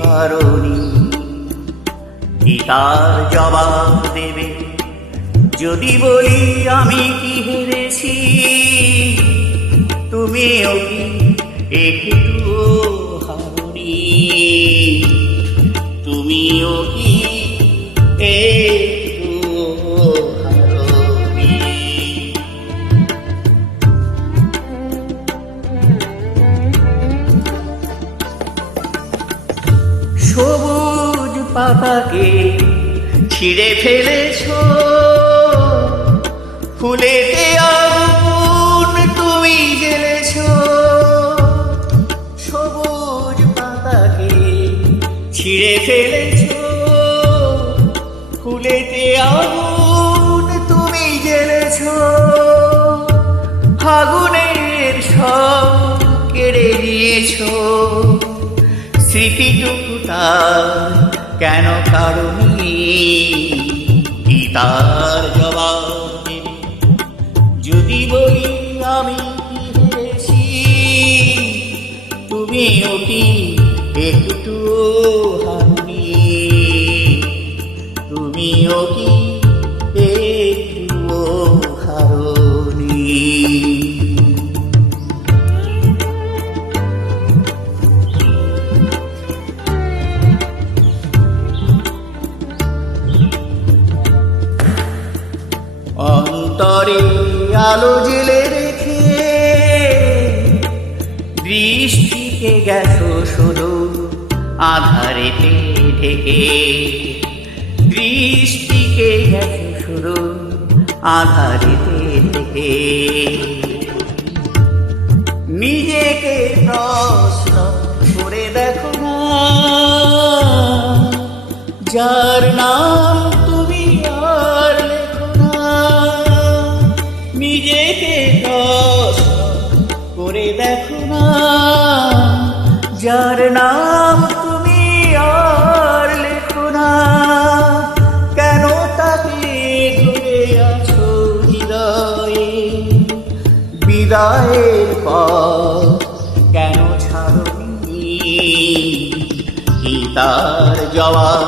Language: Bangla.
পারোনি, কি তার জবাব দেবে যদি বলি আমি কি হেরেছি? তুমিও কি একটু হারোনি? তুমিও কি একটু হারোনি? সবুজ পাতাকে ছিঁড়ে ফেলেছো, ফুলেতে আগুন তুমি জ্বেলেছো। সবুজ পাতাকে ছিঁড়ে ফেলেছো, ফুলেতে আগুন তুমি জ্বেলেছো। ফাগুনের সব কেড়ে নিয়েছো, স্মৃতিটুকু তার কেন কারণী? কি তার জবাব দেবে যদি বলি আমি কি হেরেছি? তুমিও কি একটু হারোনি? তুমিও কি একটু হারোনি? অন্তরে আলো জেলে রেখে বৃষ্টিকে গেছো শুধু আধারেতে ঢেকে। বৃষ্টিকে গেছো শুধু আধারেতে ঢেকে। নিজেকে প্রশ্ন করে দেখো না, যার নাম তুমি আর লেখো না। নিজেকে প্রশ্ন করে দেখো না, যার নাম তুমি আর লেখো না। কেন তাকে ধরে আছো হৃদয়ে? বিদায়ের পর কেন ছাড়োনি? কি তার জবাব